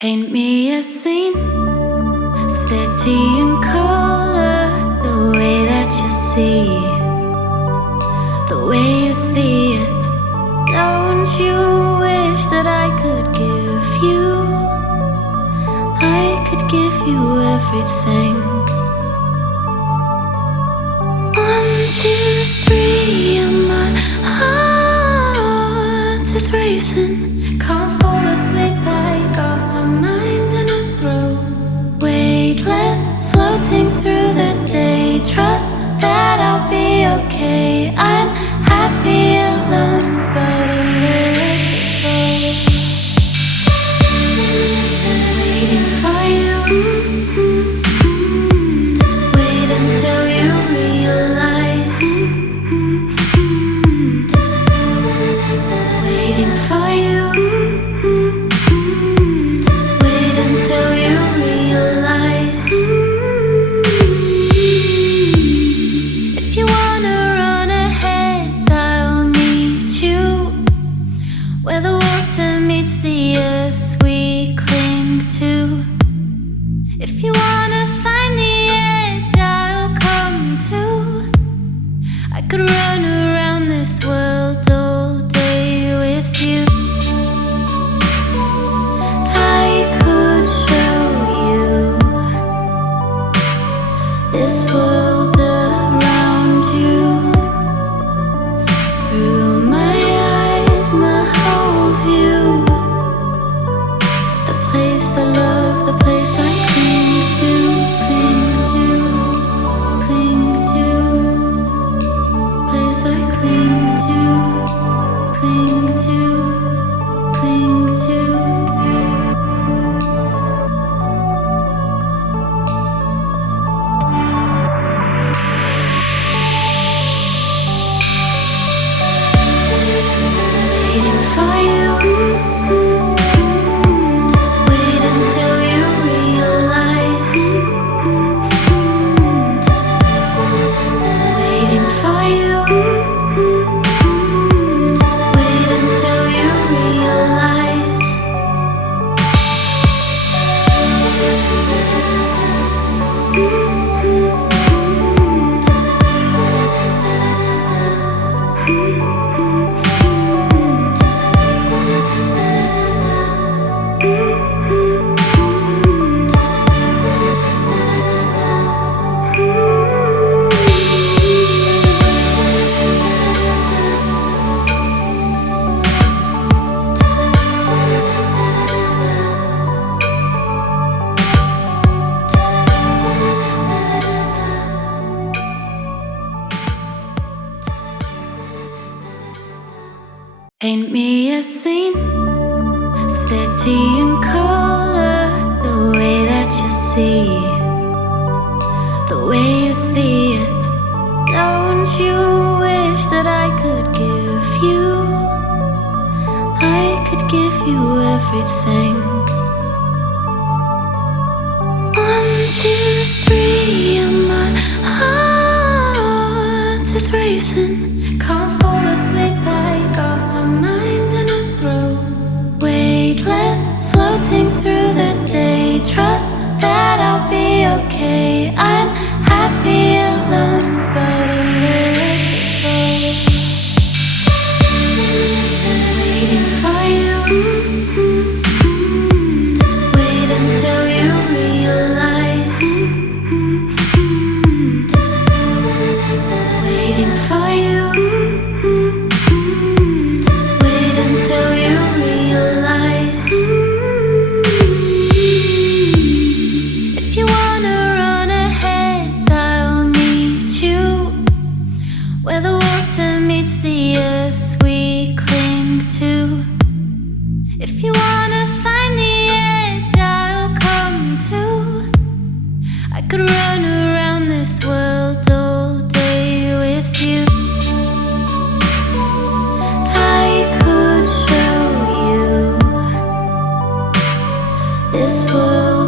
Paint me a scene, city in color, the way that you see, the way you see it. Don't you wish that I could give you, I could give you everything. 1, 2, 3, and my heart is racing. Can't fall asleep, I got my mind in a throw. Weightless, floating through the day. Trust that I'll be okay. I'm happy alone, gotta let it go. Waiting for you. Wait until you realize. Waiting for you. Wait until you realize. If you wanna run ahead, I'll meet you where the water meets the earth we cling to. If you wanna find the edge, I'll come too. I could run around this world all day with you. I could show you this world around you. Through my eyes, my whole view. The place I love, the place I cling to, cling to, cling to. Place I cling to, cling to, cling to. Waiting for you. Wait until you realize. Waiting for you. Wait until you realize. Paint me a scene, city in color, the way that you see, the way you see it. Don't you wish that I could give you, I could give you everything. 1, 2, 3, and my heart is racing. Can't fall asleep, I got my mind in a throw. Weightless, floating through the day. Trust that I'll be okay. I'm happy alone, gotta let it go. Waiting for you. Wait until you realize. Waiting for you. Wait until you realize. If you wanna run ahead, I'll meet you where the water meets the earth we cling to. If you wanna find the edge, I'll come too. I could run around this world all day with you. I could show you this world